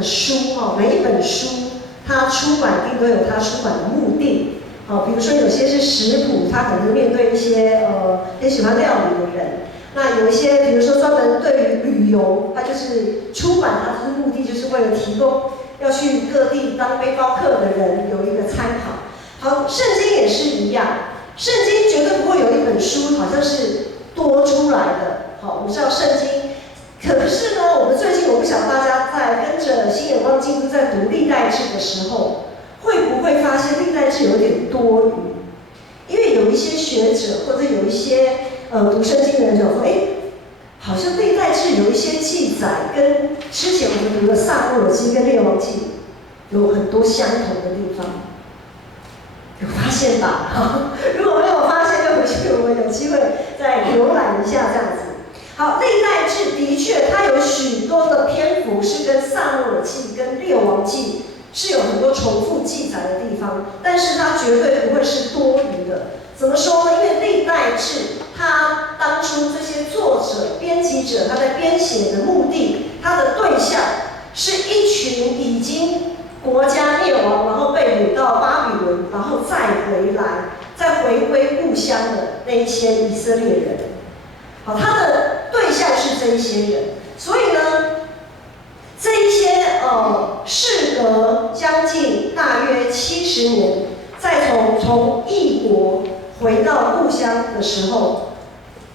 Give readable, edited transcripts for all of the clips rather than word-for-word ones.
的书每一本书它出版一定都有它出版的目的。比如说有些是食谱，它可能面对一些也喜欢料理的人。那有一些，比如说专门对于旅游，它就是出版，它就是目的就是为了提供要去各地当背包客的人有一个参考。好，圣经也是一样，圣经绝对不会有一本书好像是多出来的。好，我们知道圣经，可是呢，我们最近我不晓得大家在跟着新眼光基督在读历代志的时候，会不会发现历代志有点多余？因为有一些学者或者有一些读圣经的人讲说，好像历代志有一些记载跟之前我们读的撒母耳记跟列王记有很多相同的地方，有发现吧？如果没有发现，就回去我们有机会再浏览一下这样子。好，历代志的确它有许多的篇幅是跟撒母耳记跟列王记是有很多重复记载的地方，但是它绝对不会是多余的。怎么说呢？因为历代志，它当初这些作者、编辑者，他在编写的目的，他的对象是一群已经国家灭亡，然后被掳到巴比伦，然后再回来，再回归故乡的那一些以色列人。好，他的对象是这一些人，所以呢，这一些事隔将近大约70年，再从异国回到故乡的时候，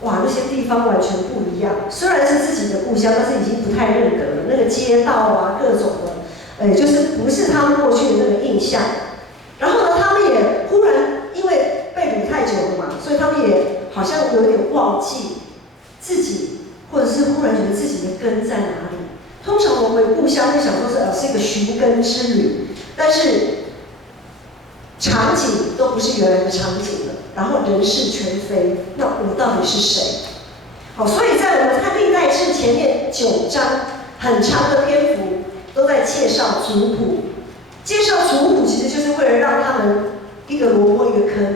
哇，那些地方完全不一样。虽然是自己的故乡，但是已经不太认得了。那个街道啊，各种的，就是不是他们过去的那个印象。然后呢，他们也忽然因为被掳太久了嘛，所以他们也好像有点忘记自己，或者是忽然觉得自己的根在哪里。通常我们回故乡会想说是一个寻根之旅，但是场景都不是原来的场景了，然后人事全非，那我到底是谁？好，所以在我们看历代志前面9章很长的篇幅都在介绍族谱，介绍族谱其实就是为了让他们一个萝卜一个坑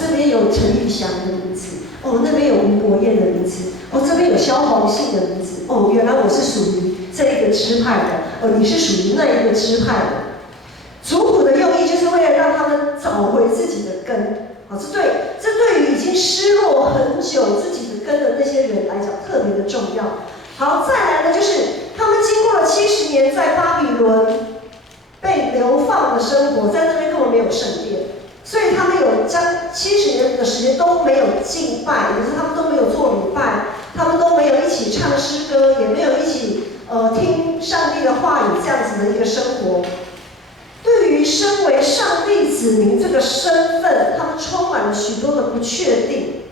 这边有陈玉祥的名字，那边有吴伯彦的名字，这边有萧煌信的名字，原来我是属于这一个支派的，你是属于那一个支派的。族谱的用意就是为了让他们找回自己的根，这对于已经失落很久自己的根的那些人来讲特别的重要。好，再来呢，就是他们经过了70年在巴比伦被流放的生活，在那边根本没有圣殿，所以他们有将70年的时间都没有敬拜，也就是他们都没有做礼拜，他们都没有一起唱诗歌，也没有一起听上帝的话语，这样子的一个生活。对于身为上帝子民这个身份，他们充满了许多的不确定。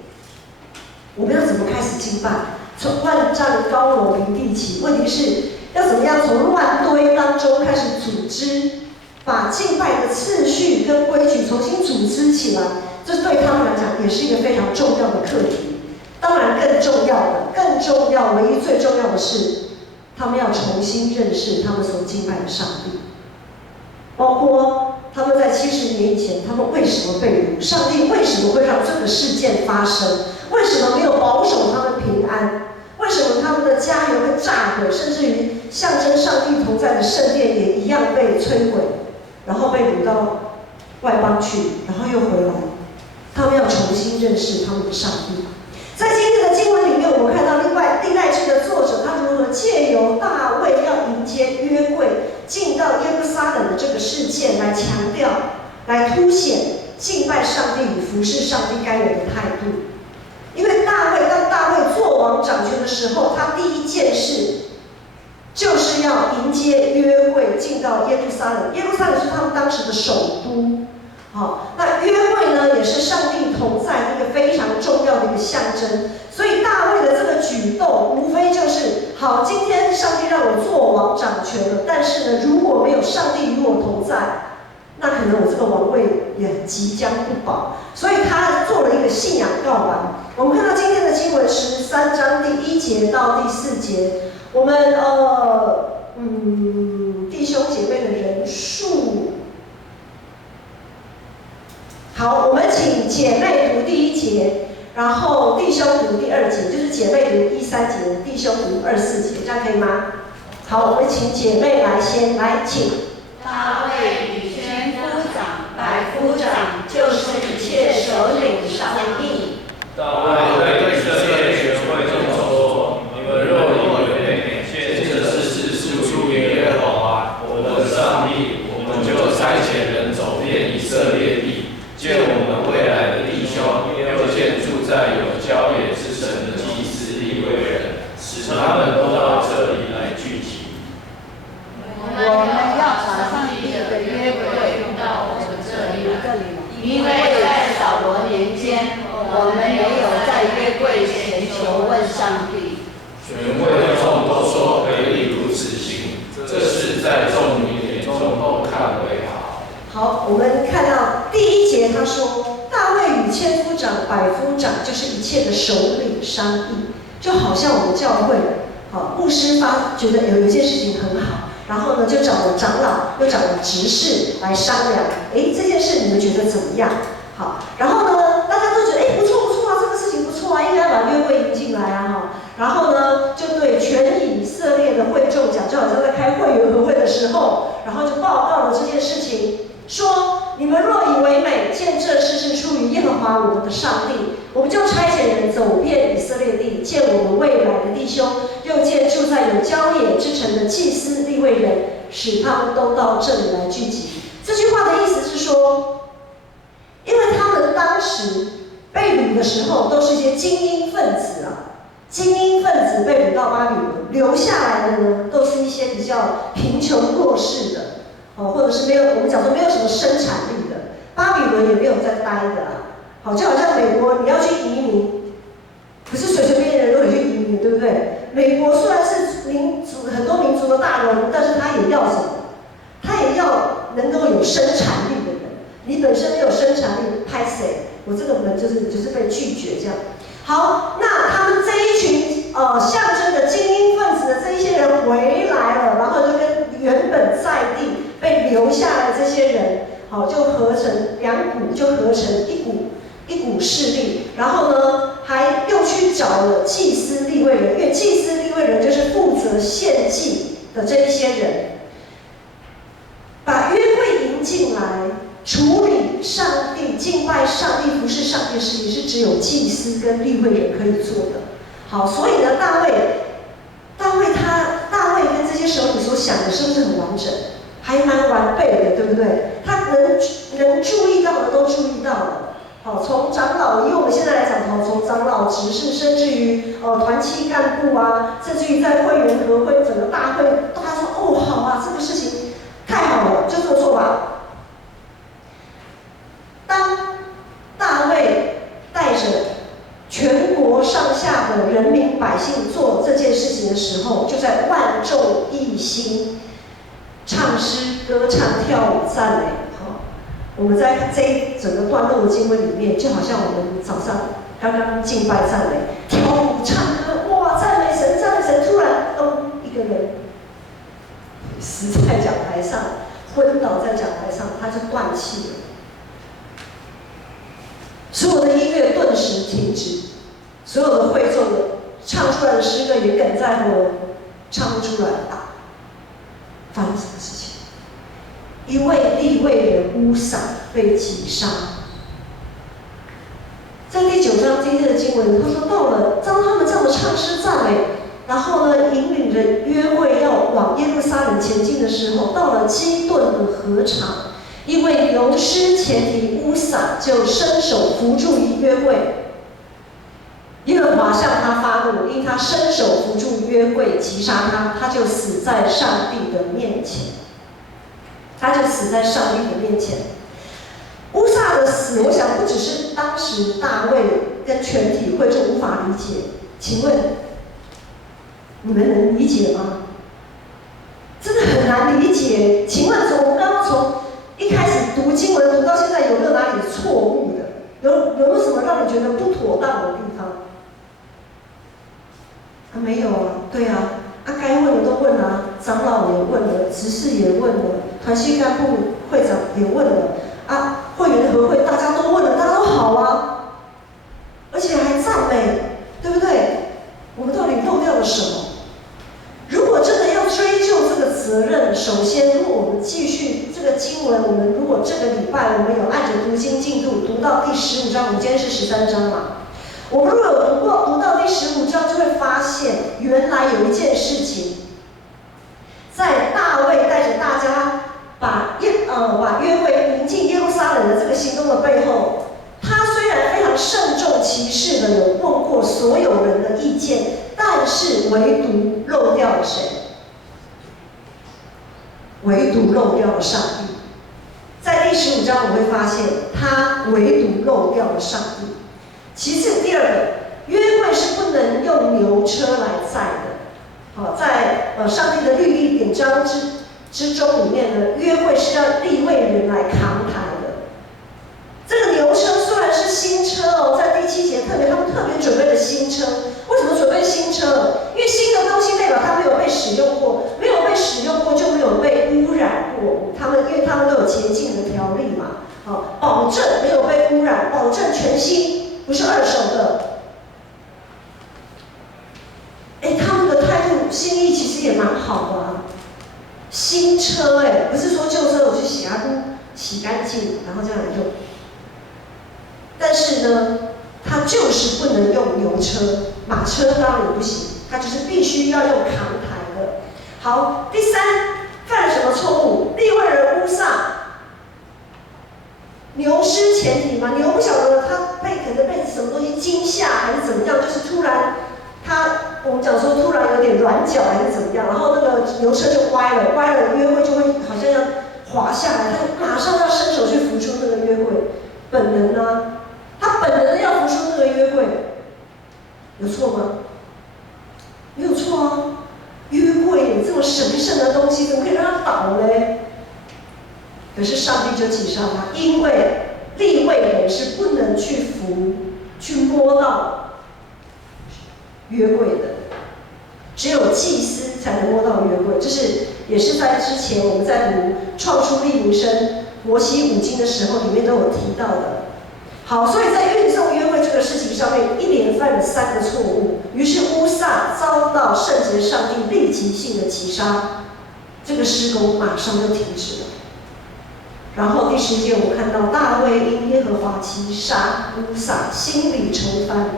我们要怎么开始敬拜？从万丈高楼林立起，问题是要怎么样从乱堆当中开始组织，把敬拜的次序跟规矩重新组织起来，这对他们来讲也是一个非常重要的课题。当然更重要，唯一最重要的是，他们要重新认识他们所敬拜的上帝。包括他们在70年以前，他们为什么被掳？上帝为什么会让这个事件发生？为什么没有保守他们平安？为什么他们的家园会炸毁？甚至于象征上帝同在的圣殿也一样被摧毁，然后被掳到外邦去，然后又回来。他们要重新认识他们的上帝。在今天的经文里面，我们看到另外历代志的作者，他如何借由大卫要迎接约柜进到耶路撒冷的这个事件来强调，来凸显敬拜上帝与服侍上帝该有的态度。因为当大卫做王掌权的时候，他第一件事就是要迎接约柜进到耶路撒冷。耶路撒冷是他们当时的首都。那约柜呢，也是上帝同在一个非常重要的一个象征。所以大卫的这个举动，无非就是好，今天上帝让我做王掌权了，但是呢，如果没有上帝与我同在，那可能我这个王位也即将不保。所以他做了一个信仰告白。我们看到今天的经文13章第1节到第4节，我们弟兄姐妹的人数。好，我们请姐妹读第1节，然后弟兄读第2节，就是姐妹读1、3节，弟兄读2、4节，这样可以吗？好，我们请姐妹来先来，请。大卫与千夫长、百夫长，就是一切首领商议。大卫对以色列全会众说：你们若以为美，见这事是出于耶和华我们的上帝，我们就差遣人走遍以色列地，见我们未来的弟兄，又见住在有郊野之神的祭司利未人，使他们都到这里来聚集。我们要把上帝的约柜运到我们这里来，因为在扫罗年间，我们也有在约柜前求问上帝。全会众都说可以如此行，这事在众民眼中都看为好。好，我们看到第1节，他说大卫与千夫长、百夫长，就是一切的首领商议，就好像我们教会，好，牧师觉得有一件事情很好。然后呢，就找了长老，又找了执事来商量。哎，这件事你们觉得怎么样？好，然后呢，大家都觉得哎不错不错啊，这个事情不错啊，应该把约柜迎进来啊哈。然后呢，就对全以色列的会众讲，就好像在开会员和会的时候，然后就报告了这件事情，说你们若以为美，见这事是出于耶和华我们的上帝，我们就差遣人走遍以色列地，见我们未来的弟兄，又见住在有郊野之城的祭司利未人，使他们都到这里来聚集。这句话的意思是说，因为他们当时被掳的时候，都是一些精英分子啊，精英分子被掳到巴比伦，留下来的呢，都是一些比较贫穷弱势的，或者是没有我们讲说没有什么生产力的，巴比伦也没有在待的啊。好，就好像美国你要去移民，不是随随便便的人都可以去移民，对不对？美国虽然是很多民族的大荣，但是他也要什么？他也要能够有生产力的人。你本身没有生产力，拍谁？我这个门就是被拒绝这样。好，那他们这一群象征的精英分子的这一些人回来了，然后就跟原本在地被留下来的这些人，好，就合成两股，就合成一股势力。然后呢，还又去找了祭司利未人，因为祭司利未人就是负责献祭的这一些人，把约柜迎进来。处理上帝、敬拜上帝、服侍上帝的事情是只有祭司跟利未人可以做的。好，所以呢，大卫跟这些首领所想的是不是很完整？还蛮完备的，对不对？他能注意到的都注意到了。好，从长老，以我们现在来讲，从长老、执事，甚至于团契干部啊，甚至于在会员和会整个大会，大家说哦好啊，这个事情太好了，就这么做吧。当大卫带着全国上下的人民百姓做这件事情的时候，就在万众一心唱诗、歌唱、跳舞、赞美。好，我们在这一整个段落的经文里面，就好像我们早上刚刚敬拜赞美、跳舞、唱歌，哇，赞美神，赞美神，突然一个人死在讲台上，昏倒在讲台上，他就断气了。所有的音乐顿时停止，所有的会众的唱出来的诗歌也哽在喉咙，唱不出来啊！发生什么事情？一位利未人乌撒被击杀。在第9章今天的经文，他说当他们这样的唱诗赞美，然后呢引领着约柜要往耶路撒冷前进的时候，到了基顿的河场。因为牛失前蹄乌撒就伸手扶住约柜，耶和华向他发怒，因他伸手扶住约柜击杀他，他就死在上帝的面前。乌撒的死，我想不只是当时大卫跟全体会众无法理解，请问你们能理解吗？真的很难理解。请问我们刚刚从一开始读经文读到现在，有没有哪里错误的？有没有什么让你觉得不妥当的地方？没有啊，对啊，该问的都问了，长老也问了，执事也问了，团契干部、会长也问了，会员和会大家都问了，大家都好啊，而且还赞美，对不对？我们到底漏掉了什么？如果真的要追首先，如果我们继续这个经文，我们如果这个礼拜我们有按着读经进度读到第15章，我们今天是13章嘛。我们如果有读到第15章，就会发现原来有一件事情，在大卫带着大家把约柜迎进耶路撒冷的这个行动的背后，他虽然非常慎重其事的有问过所有人的意见，但是唯独漏掉了谁？唯独漏掉了上帝。在第15章我会发现，他唯独漏掉了上帝。其次，第二个，约柜是不能用牛车来载的。好，在上帝的律例典章之中里面呢，约柜是要利未人来扛抬的。这个牛车虽然是新车哦，在第7节他们特别准备了新车。为什么准备新车？因为新的东西代表它没有被使用过，没有被使用过就没有被污染过。因为他们都有洁净的条例嘛，好，保证没有被污染，保证全新，不是二手的。他们的态度心意其实也蛮好的啊。新车不是说旧车我去洗干净，然后这样来用。但是呢，它就是不能用牛车，马车当然也不行，它就是必须要用扛抬的。好，第三，犯了什么错误？利未人乌撒，牛失前蹄嘛，牛不晓得他可能被什么东西惊吓还是怎么样，就是突然我们讲说突然有点软脚还是怎么样，然后那个牛车就歪了，约柜就会好像要滑下来，他马上要伸手去扶住那个约柜，本能啊，他本能的要扶住那个约柜，有错吗？没有错啊，约柜这么神圣的东西，怎么可以让它倒嘞？可是上帝就击杀他，因为利未人是不能去摸到约柜的，只有祭司才能摸到约柜。这也是在之前我们在读创出利民生摩西五经的时候里面都有提到的。好，所以在运送约柜这个事情上面，一连犯了3个错误，于是乌撒遭到圣洁上帝立即性的击杀，这个施工马上就停止了。然后第10节我们看到大卫因耶和华击杀乌撒，心里愁烦，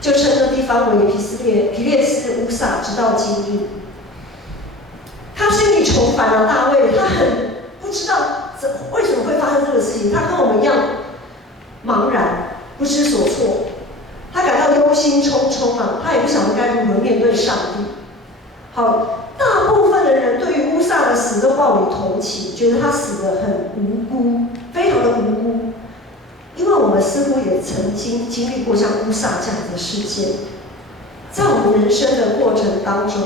就称这地方为皮列斯乌撒，直到今日。他心里愁烦啊，大卫他很不知道为什么会发生这个事情，他跟我们一样茫然不知所措，他感到忧心忡忡啊，他也不晓得该如何面对上帝。好，大部分的人对于乌撒的死都抱有同情，觉得他死得很无辜，非常的无辜。因为我们似乎也曾经经历过像乌撒这样的事件，在我们人生的过程当中，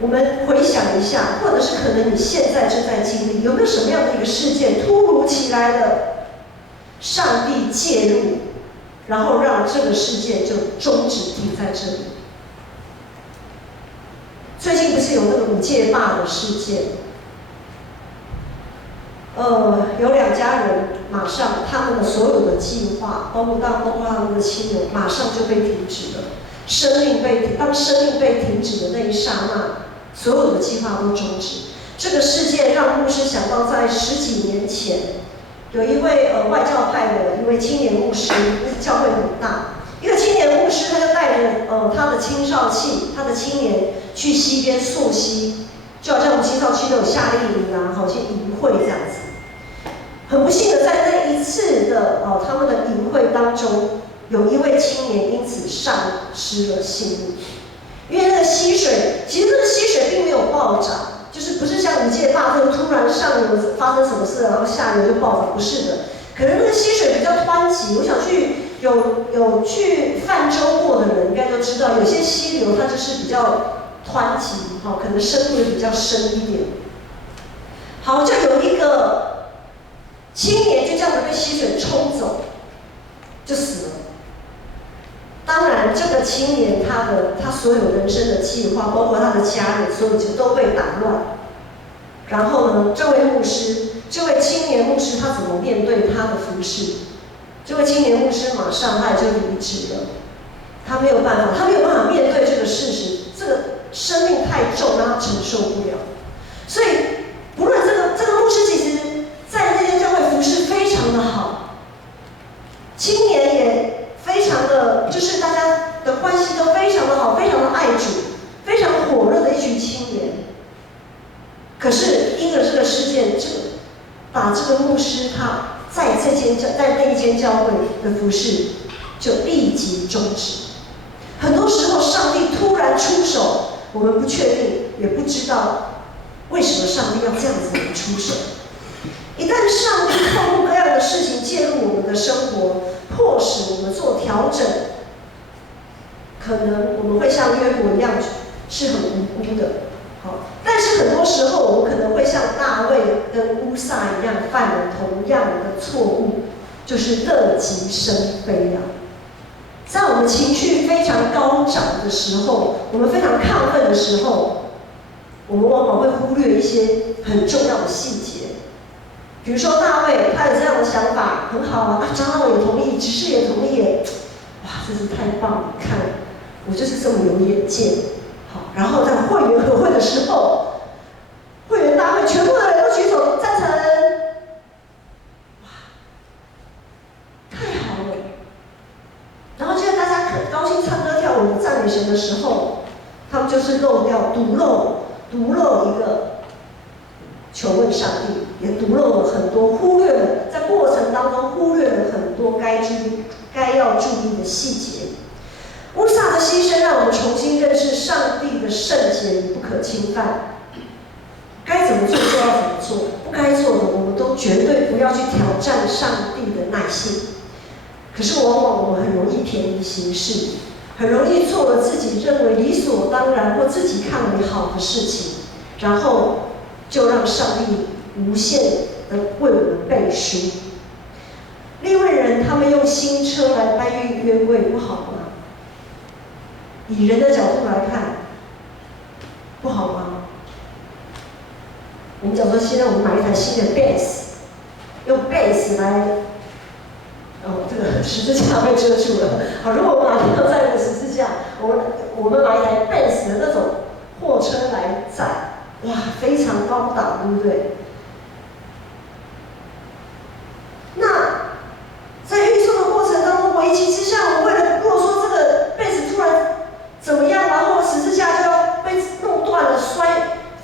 我们回想一下，或者是可能你现在正在经历，有没有什么样的一个事件突如其来的上帝介入，然后让这个事件就终止停在这里？最近不是有那个5戒罢的事件？有2家人马上他们的所有的计划，包括他们的亲人，马上就被停止了。当生命被停止的那一刹那，所有的计划都终止。这个事件让牧师想到，在10几年前，有一位外教派的一位青年牧师，教会很大，一个青年牧师，他就带着他的青少期，他的青年去溪边溯溪，就好像我们青少期都有夏令营啊，好去营会这样子。很不幸的，在那一次的他们的营会当中，有一位青年因此丧失了性命。因为那个溪水，其实那个溪水并没有暴涨，就是不是像5戒罢这突然上游发生什么事，然后下游就暴涨，不是的。可能那个溪水比较湍急，我想有去泛舟过的人应该都知道，有些溪流它就是比较湍急，可能深度也比较深一点。好，就有一个青年就这样子被溪水冲走，就死了。当然，这个青年他所有人生的计划，包括他的家人，所有都被打乱。然后呢，这位青年牧师，他怎么面对他的服事？这位青年牧师马上他也就离职了。他没有办法面对这个事实，这个生命太重，让他承受不了。就是大家的关系都非常的好，非常的爱主，非常火热的一群青年。可是因了这个事件，把这个牧师他在那一间教会的服事就立即终止。很多时候，上帝突然出手，我们不确定，也不知道为什么上帝要这样子来出手。一旦上帝透过各样的事情介入我们的生活，迫使我们做调整，可能我们会像约伯一样是很无辜的。好，但是很多时候我们可能会像大卫跟乌撒一样犯了同样的错误，就是乐极生悲啊。在我们情绪非常高涨的时候，我们非常亢奋的时候，我们往往会忽略一些很重要的细节。比如说大卫，他有这样的想法，很好啊，长老也同意，执事也同意耶，哇，真是太棒了！看，我就是这么有眼界。好，然后在会员合会的时候，会员大会全部的人都举手赞成，哇，太好了！然后就在大家很高兴唱歌跳舞赞美神的时候，他们就是独漏一个求问上帝，也独漏了很多，忽略了在过程当中忽略了很多该要注意的细节。乌撒的牺牲让我们重新认识上帝的圣洁与不可侵犯。该怎么做就要怎么做，不该做的我们都绝对不要去挑战上帝的耐性。可是往往我们很容易便宜行事，很容易做了自己认为理所当然或自己看为好的事情，然后就让上帝无限的为我们背书。利未人他们用新车来搬运约柜，不好吗？以人的角度来看，不好吗？我们讲说，现在我们买一台新的 Benz， 用 Benz 来，这个十字架被遮住了。好，如果我们哪天要载一个十字架，我们买一台 Benz 的那种货车来载，哇，非常高档，对不对？那在运送的过程当中，危急之下，我为了如果说这个 Benz 突然怎么样，然后十字架就要被弄断了、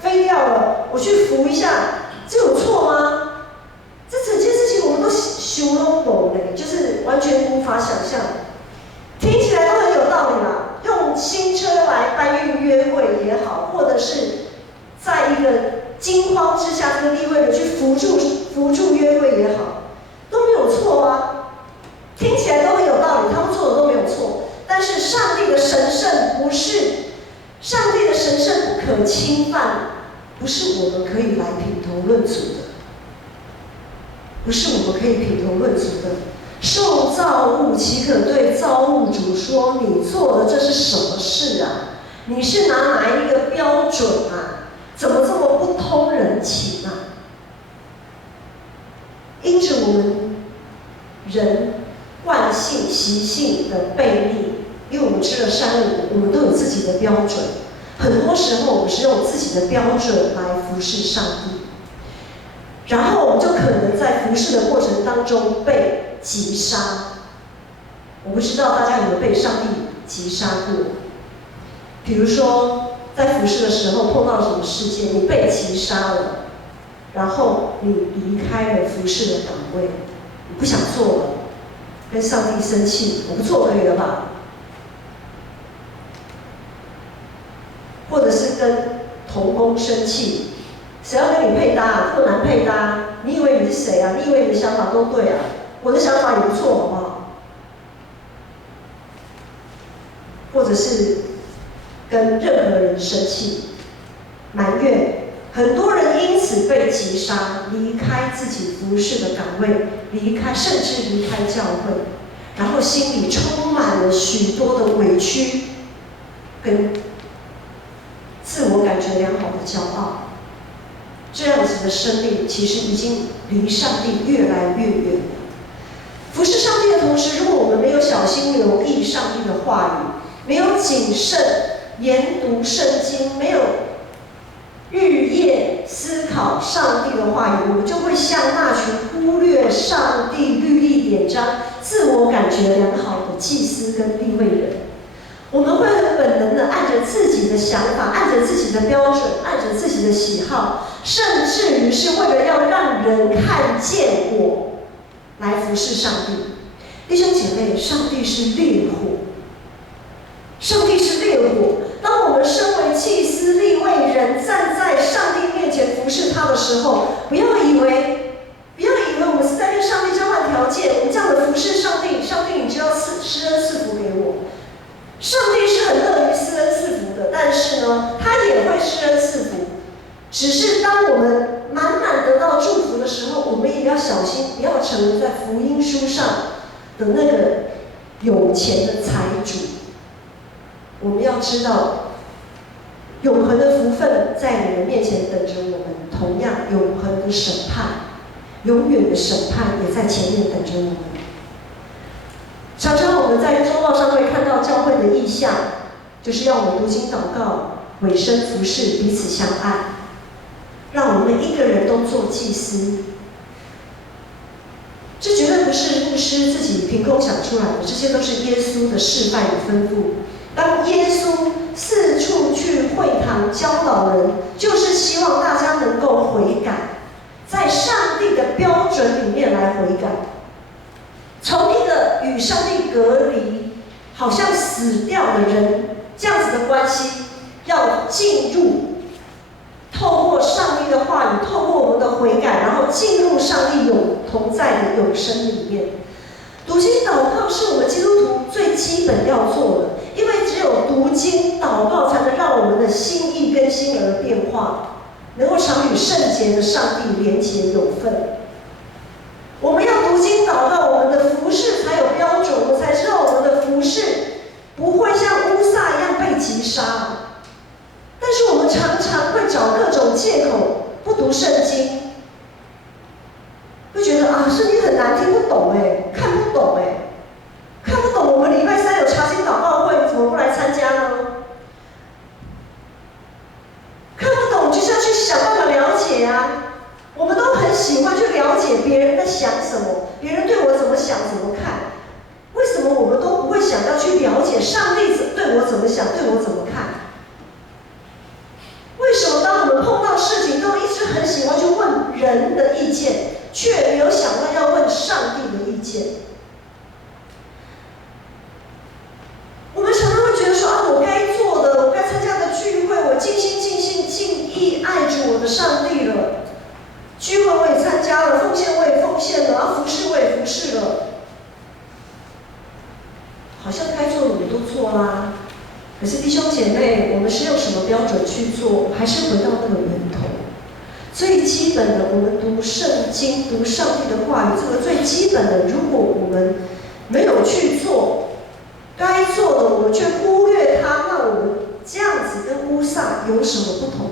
飞掉了，我去扶一下，这有错吗？这整件事情我们都修都懂嘞，就是完全无法想象。听起来都很有道理啦，用新车来搬运约柜也好，或者是在一个惊慌之下，这个利未人去扶住约柜也好，都没有错啊。听起来都很有道理，他们做的都没有错。但是上帝的神圣不是，上帝的神圣不可侵犯，不是我们可以来品头论足的，不是我们可以品头论足的。受造物岂可对造物主说：“你做的这是什么事啊？你是拿哪一个标准啊？怎么这么不通人情啊？”因着我们人惯性习性的悖逆，因为我们吃了善恶，我们都有自己的标准。很多时候，我们是用自己的标准来服侍上帝，然后我们就可能在服侍的过程当中被击杀。我不知道大家有没有被上帝击杀过？比如说，在服侍的时候碰到什么事件，你被击杀了，然后你离开了服侍的岗位，你不想做了，跟上帝生气，我不做可以了吧？或者是跟同工生气，谁要跟你配搭啊？这么难配搭，你以为你是谁啊？你以为你的想法都对啊？我的想法也不错，好不好？或者是跟任何人生气、埋怨，很多人因此被击杀，离开自己服侍的岗位，甚至离开教会，然后心里充满了许多的委屈跟自我感觉良好的骄傲。这样子的生命其实已经离上帝越来越远了。服侍上帝的同时，如果我们没有小心留意上帝的话语，没有谨慎研读圣经，没有日夜思考上帝的话语，我们就会像那群忽略上帝律例典章、自我感觉良好的祭司跟利未人。我们会很本能的按着自己的想法，按着自己的标准，按着自己的喜好，甚至于是为了要让人看见我，来服侍上帝。弟兄姐妹，上帝是烈火，上帝是烈火。当我们身为祭司、利未人，站在上帝面前服侍他的时候，不要以为我们是在跟上帝交换条件，我们这样的服侍上帝，上帝你就要施恩赐福给我。上帝是很乐于施恩赐福的，但是呢，他也会施恩赐福。只是当我们满满得到祝福的时候，我们也要小心，不要成为在福音书上的那个有钱的财主。我们要知道，永恒的福分在你的面前等着我们，同样永恒的审判，永远的审判也在前面等着我们。常常我们在周报上会看到教会的意向，就是要我们读经祷告、委身服侍、彼此相爱，让我们每一个人都做祭司。这绝对不是牧师自己凭空想出来的，这些都是耶稣的示范与吩咐。当耶稣四处去会堂教导人，就是希望大家能够悔改，在上帝的标准里面来悔改。从一个与上帝隔离、好像死掉的人这样子的关系，要进入，透过上帝的话语，透过我们的悔改，然后进入上帝同在的永生里面。读经祷告是我们基督徒最基本要做的，因为只有读经祷告，才能让我们的心意更新而变化，能够常与圣洁的上帝连结有份。我们要读经祷告，我们的服事才有标准，我们才知道我们的服事不会像乌撒一样被击杀。但是我们常常会找各种借口不读圣经，会觉得啊，圣经很难听不懂看不懂看不懂。我们礼拜三有查经祷告会，你怎么不来参加呢？看不懂就是要去想办法了解啊。我们都很喜欢去了解别人在想什么，别人对我怎么想怎么看。为什么我们都不会想要去了解上帝对我怎么想，对我怎么看？为什么当我们碰到事情，都一直很喜欢去问人的意见，却没有想到要问上帝的意见？我们常常会觉得说啊，我该做的，我该参加的聚会，我尽心尽性尽意爱着我的上帝了。聚会我也参加了，奉献我也奉献了，然后服侍我也服侍了，好像该做的我们都做啦。可是弟兄姐妹，我们是用什么标准去做？还是回到那个源头？最基本的，我们读圣经、读上帝的话语，这个最基本的，如果我们没有去做该做的，我们却忽略它，那我们这样子跟乌撒有什么不同？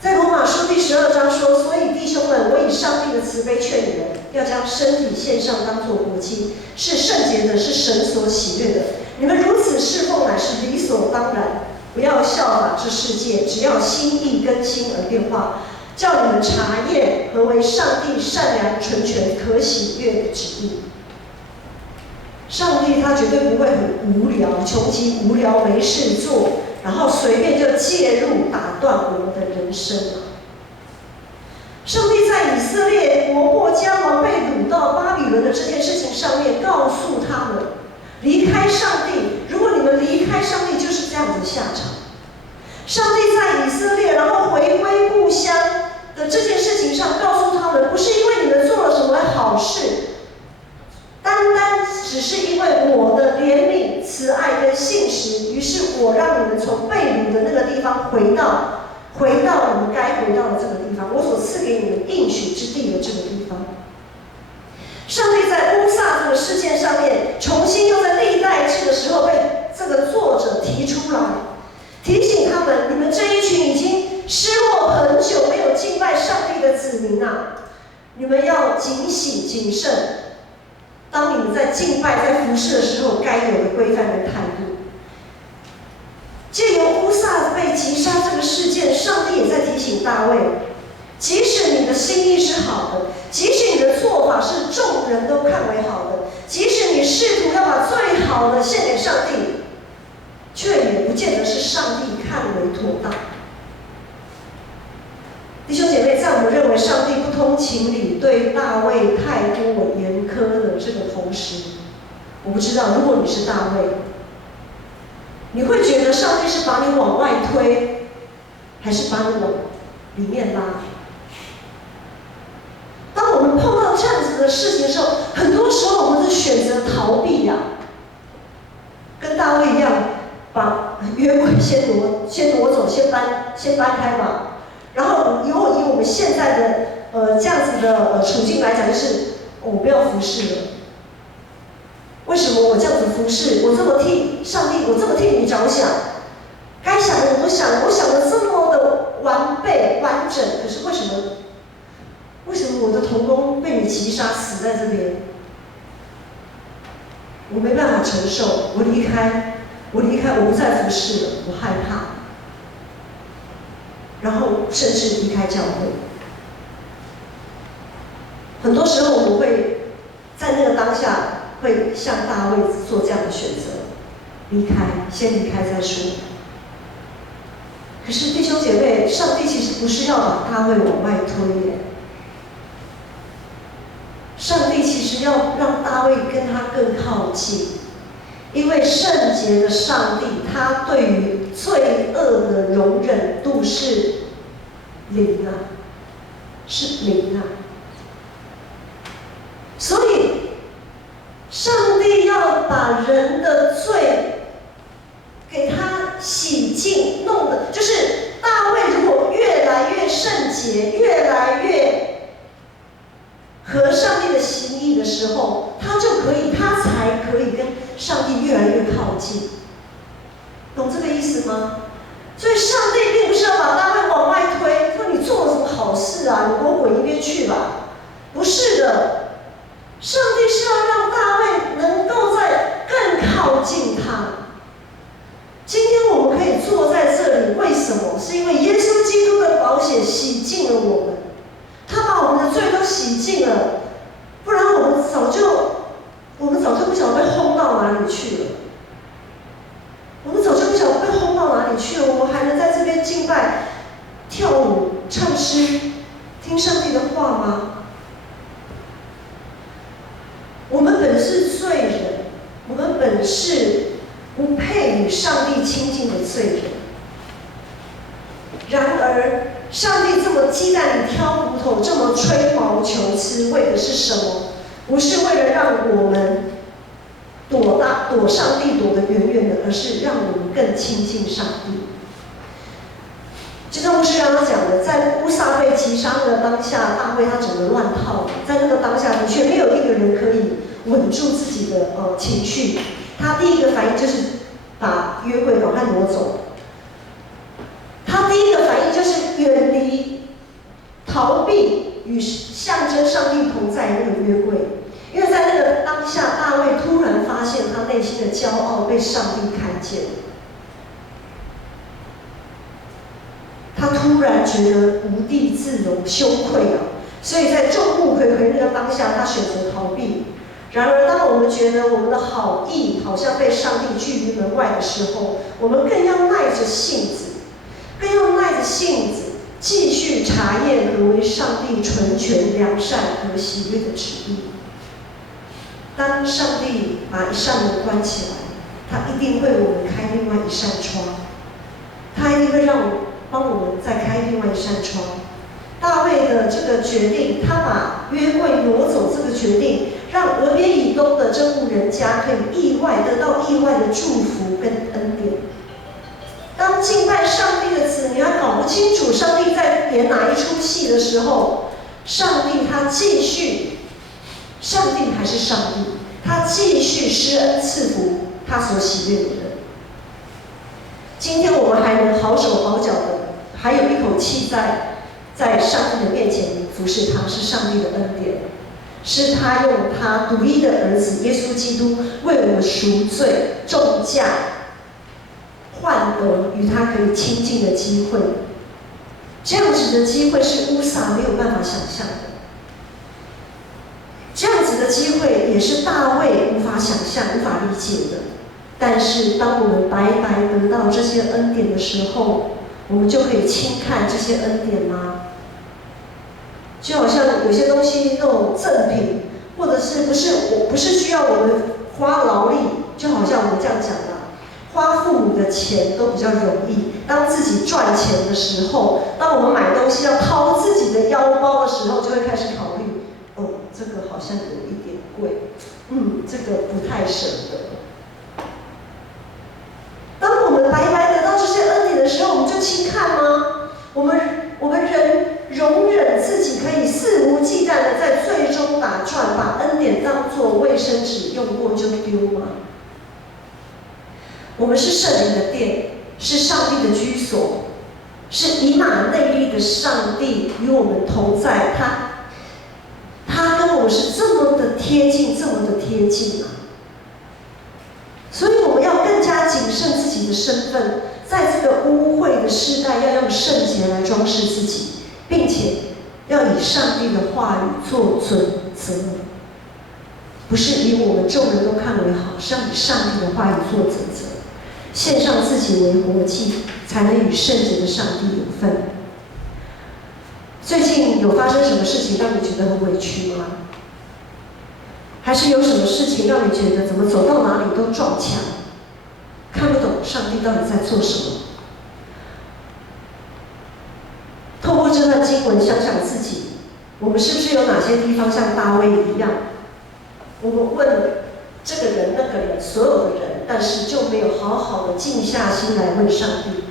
在罗马书第12章说，所以弟兄们，我以上帝的慈悲劝你们，要将身体献上，当作活祭，是圣洁的，是神所喜悦的。你们如此侍奉，乃是理所当然。不要效法这世界，只要心意更新而变化，叫你们查验何为上帝善良、纯全、可喜悦的旨意。上帝他绝对不会很无聊，穷极无聊没事做，然后随便就介入打断我们的人生啊！上帝在以色列国破家亡、被掳到巴比伦的这件事情上面，告诉他们离开上帝。如果你们离开上帝，就是这样的下场。上帝在以色列，然后回归故乡的这件事情上，告诉他们，不是因为你们做了什么好事，单单只是因为我的怜悯、慈爱跟信实，于是我让你们从被掳的那个地方回到你们该回到的这个地方，我所赐给你们应许之地的这个地方。上帝在乌撒这个事件上面，重新又在历代志的时候被这个作者提出来，提醒他们：你们这一群已经失落很久没有敬拜上帝的子民啊，你们要警醒谨慎。当你们在敬拜、在服侍的时候，该有的规范跟态度。借由乌撒被击杀这个事件，上帝也在提醒大卫：即使你的心意是好的，即使你的做法是众人都看为好的，即使你试图要把上帝，却也不见得是上帝看为妥当。弟兄姐妹，在我们认为上帝不通情理，对大卫太过严苛的这个同时，我不知道，如果你是大卫，你会觉得上帝是把你往外推，还是把你往里面拉？当我们碰到这样子的事情的时候，很多时候我们是选择逃避呀，跟大卫一样，把约柜先挪走，先搬开吧。然后以我们现在的这样子的处境来讲，就是我不要服侍了。为什么我这样子服侍？我这么替上帝，我这么替你着想，该想的我都想了，我想的这么的完备完整，可是为什么我的同工被你击杀死在这边？我没办法承受，我离开，我不再服侍了，我害怕。然后甚至离开教会。很多时候我们会在那个当下会像大卫做这样的选择，先离开再说。可是弟兄姐妹，上帝其实不是要把大卫往外推耶，上帝其实要让大卫跟他更靠近，因为圣洁的上帝，他对于罪恶的容忍度是零啊，是零啊。所以，上帝要把人的罪给他洗净，弄的就是大卫如果越来越圣洁，越来越合上帝的心意的时候，他才可以跟上帝越来越靠近。懂这个意思吗？所以上帝并不是要把大卫往外推，说你做了什么好事啊，你给我滚一边去吧。不是的，上帝是要让大卫能够再更靠近他。今天我们可以坐在这里，为什么？是因为耶稣基督的宝血洗净了我们，他把我们的罪都洗净了，不然我们早就不晓得被轰到哪里去了。我们早就不晓得被轰到哪里去了，我们还能在这边敬拜、跳舞、唱诗、听上帝的话吗？我们本是罪人，我们本是不配与上帝亲近的罪人。然而，上帝这么鸡蛋里挑骨头，这么吹毛求疵，为的是什么？不是为了让我们躲上帝躲得远远的，而是让我们更亲近上帝。就像牧师刚刚讲的，在乌撒被击杀的当下，大卫他整个乱套，在那个当下的确没有一个人可以稳住自己的情绪。他第一个反应就是把约柜赶快挪走，他第一个反应就是远离、逃避与象征上帝同在那个约柜。因为在那个当下，大卫突然发现他内心的骄傲被上帝看见，他突然觉得无地自容、羞愧啊！所以在众目睽睽那个当下，他选择逃避。然而，当我们觉得我们的好意好像被上帝拒于门外的时候，我们更要耐着性子，继续查验何为上帝纯全、良善和喜悦的旨意。当上帝把一扇门关起来，他一定为我们开另外一扇窗，他一定会帮我们再开另外一扇窗。大卫的这个决定，他把约柜挪走，这个决定让俄别以东的这户人家可以得到意外的祝福跟恩典。当敬拜上帝的子民还搞不清楚上帝在演哪一出戏的时候，上帝还是上帝，他继续施恩赐福他所喜悦的人。今天我们还能好手好脚的，还有一口气在上帝的面前服侍他，是上帝的恩典，是他用他独一的儿子耶稣基督为我们赎罪重价换得与他可以亲近的机会。这样子的机会是乌撒没有办法想象的，这样子的机会也是大卫无法想象、无法理解的。但是当我们白白得到这些恩典的时候，我们就可以轻看这些恩典吗？就好像有些东西那种赠品，或者是不是需要我们花劳力，就好像我们这样讲的，花父母的钱都比较容易。当自己赚钱的时候，当我们买东西要掏自己的腰包的时候，就会开始考虑，哦，这个好像有一点贵，这个不太舍得。当我们白白得到这些恩典的时候，我们就轻看吗？我们人容忍自己可以肆无忌惮的在最终打转，把恩典当作卫生纸用过就丢吗？我们是圣灵的殿，是上帝的居所，是以马内利的上帝与我们同在，他跟我们是这么的贴近，这么的贴近啊！所以我们要更加谨慎自己的身份，在这个污秽的世代，要用圣洁来装饰自己，并且要以上帝的话语做准则，不是以我们众人都看为好，是要以上帝的话语做准则，献上自己为活祭，才能与圣洁的上帝有份。最近有发生什么事情让你觉得很委屈吗？还是有什么事情让你觉得怎么走到哪里都撞墙，看不懂上帝到底在做什么？透过这段经文想想自己，我们是不是有哪些地方像大卫一样，我们问这个人那个人所有的人，但是就没有好好的静下心来问上帝？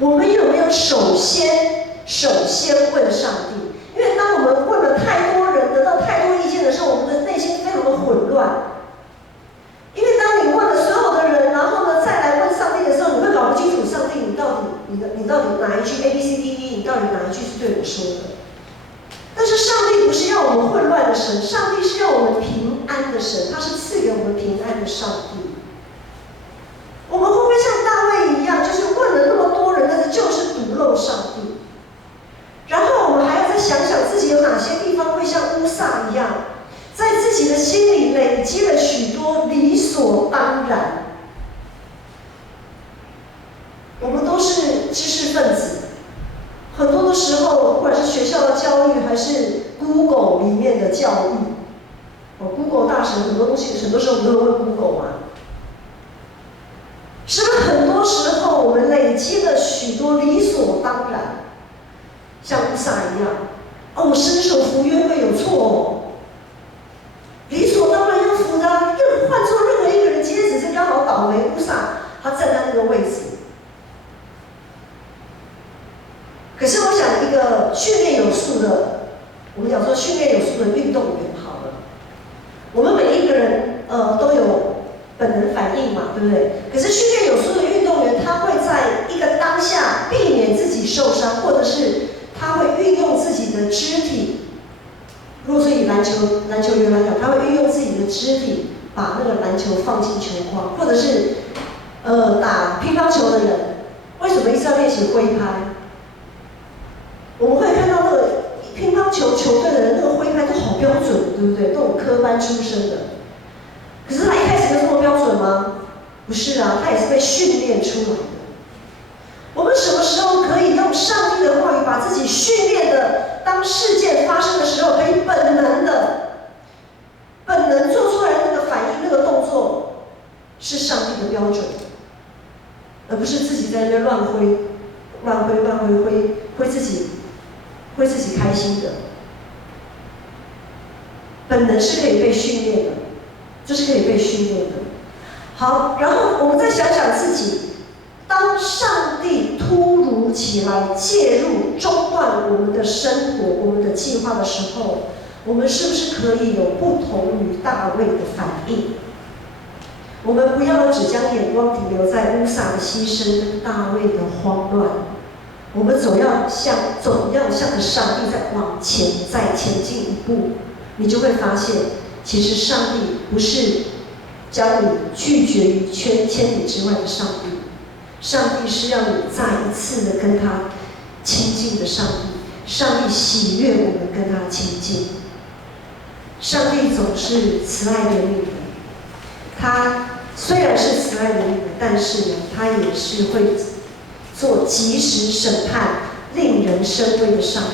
我们有没有首先问上帝？因为当我们问了太多人，得到太多意见的时候，我们的内心非常的混乱。因为当你问了所有的人，然后呢再来问上帝的时候，你会搞不清楚上帝你到底哪一句 A B C D E， 你到底哪一句是对我说的？但是上帝不是要我们混乱的神，上帝是要我们平安的神，他是赐给我们平安的上帝。我们会不会像大卫一样，就是问了那么多人，但是就是独漏上帝？然后我们还要再想想自己有哪些地方会像乌撒一样，在自己的心里累积了许多理所当然。我们都是知识分子，很多的时候，不管是学校的教育，还是 Google 里面的教育，Google 大神很多东西，很多时候我们都会问 Google 嘛。是不是很多时候我们累积了许多理所当然，像乌撒一样，我伸手扶约会有错哦，理所当然要扶的，换做任何一个人，今天只是刚好倒霉，乌撒他站在那个位置。可是我想，一个训练有素的，我们讲说训练有素的运动员好了，我们每一个人都有本能反应嘛，对不对？可是训练有素的运动员，他会在一个当下避免自己受伤，或者是他会运用自己的肢体。如果说以篮球员来讲，他会运用自己的肢体把那个篮球放进球框，或者是打乒乓球的人，为什么一直要练习挥拍？我们会看到那个乒乓球球队的人，那个挥拍都好标准，对不对？都有科班出身的。可是他一开始就这么标准吗？不是啊，他也是被训练出来的。我们什么时候可以用上帝的话语把自己训练的，当事件发生的时候，可以本能做出来那个反应、那个动作，是上帝的标准，而不是自己在那边乱挥自己开心的。本能是可以被训练的，就是可以被训练的。好，然后我们再想想自己，当上帝突如其来介入、中断我们的生活、我们的计划的时候，我们是不是可以有不同于大卫的反应？我们不要只将眼光停留在乌撒的牺牲跟大卫的慌乱，我们总要向着上帝再前进一步，你就会发现，其实上帝不是将你拒绝于千里之外的上帝，上帝是让你再一次的跟他亲近的上帝，上帝喜悦我们跟他亲近。上帝总是慈爱怜悯的，他虽然是慈爱的灵，但是呢，他也是会做及时审判、令人生畏的上帝。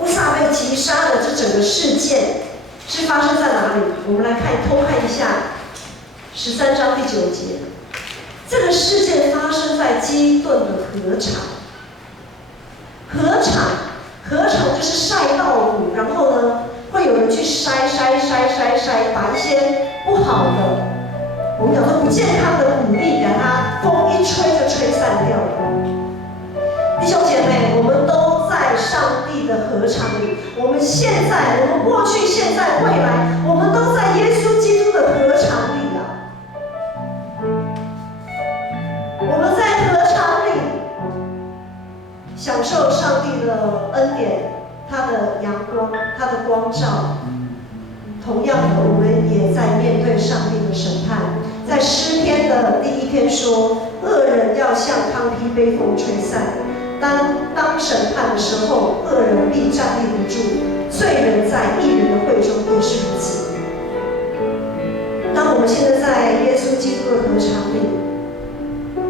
乌撒被击杀的这整个事件是发生在哪里？我们来偷看一下13章第9节。这个事件发生在基顿的禾场。禾场就是晒稻谷，然后呢，会有人去筛，把一些不好的，我们讲说不健康的谷粒，给它风一吹就吹散掉了。弟兄姐妹，我们都在上帝的禾场里。我们过去、现在、未来，我们都在耶稣基督的禾场里啊。我们在禾场里享受上帝的恩典，他的阳光，他的光照。同样的，我们也在面对上帝的审判。在诗篇的第1篇说，恶人要像糠秕被风吹散。当审判的时候，恶人必站立不住，罪人在义人的会中也是如此。当我们现在在耶稣基督的禾场里，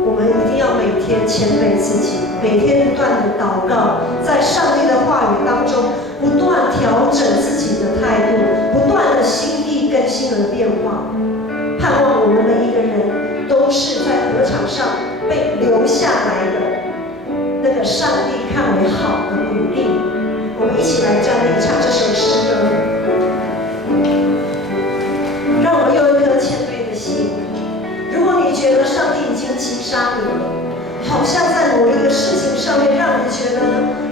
我们一定要每天谦卑自己，每天不断的祷告，在上帝的话语当中不断调整自己的态度，不断的心意更新而变化。盼望我们每一个人都是在禾场上被留下来的那个上帝看为好的鼓励。我们一起来站立唱这首诗歌，让我们用一颗谦卑的心。如果你觉得上帝已经击杀你了，好像在某一个事情上面让你觉得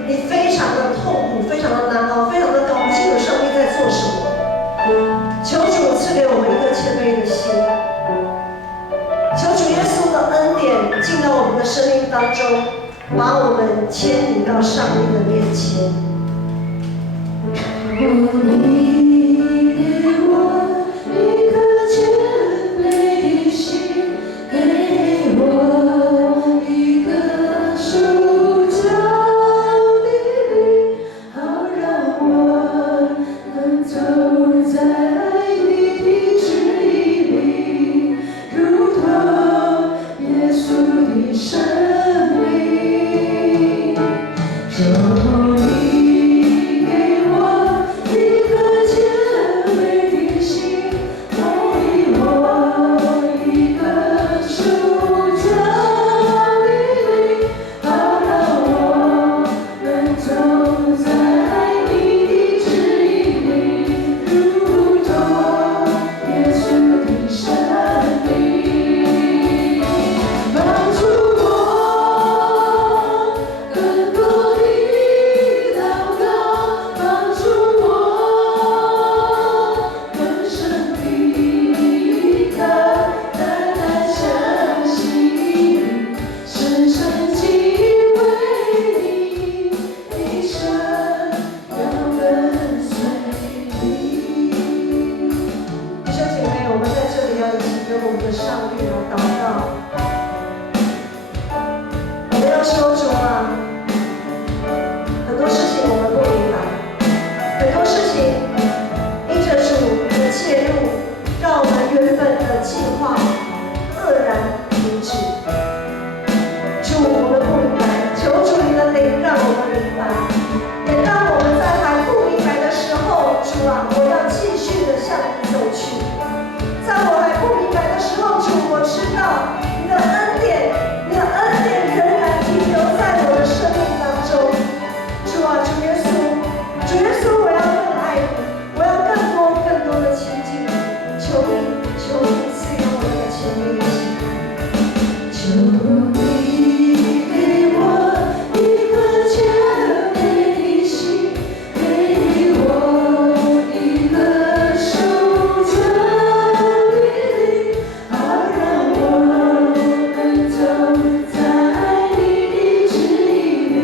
你非常的痛苦，非常的难熬，非常的搞不清楚上帝在做什么，求主赐给我们一个谦卑的心，求主耶稣的恩典进到我们的生命当中，把我们牵引到上帝的面前。你给我一颗谦卑的心，给我一个手脚的灵，好让我能走在你的旨意里，如同耶稣的生命。求你给我一颗谦卑的心，给我一个手脚的灵，好让我能走在你的旨意里，如同耶稣的生命。帮助我更多的祷告，帮助我更深的依靠，单单相信，深深敬畏你，一生要跟随你。弟兄姐妹，我们在这里要一起跟我们的上帝来祷告。我们要说主啊，很多事情我们不明白，很多事情因着主的介入，让我们原本的计划愕然停止。主，我们不明白，求主你的灵让我们明白，也让我们在还不明白的时候，主啊，我要继续的向你走去。在我还不明白的时候，主，我知道你的恩典，你的恩典仍然停留在我的生命当中。主啊，主耶稣，主耶稣，我要更爱你，我要更多的亲近你。求你赐给我一个谦卑的心。求你给我一颗谦卑的心，给我一个手脚的灵，好让我能走在你的旨意里，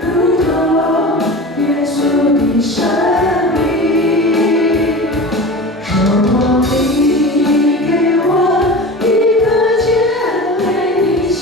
如同耶稣的生命。求你给我一颗谦卑的心。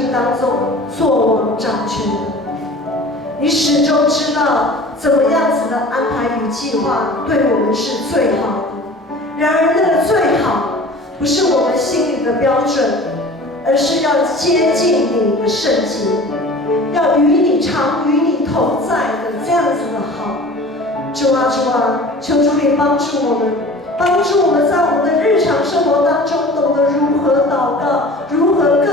命当中做王掌权的。你始终知道怎么样子的安排与计划对我们是最好的。然而，那个最好不是我们心里的标准，而是要接近你的圣洁，要与你常与你同在的这样子的好。主啊，主啊，求主你帮助我们，帮助我们在我们的日常生活当中懂得如何祷告，如何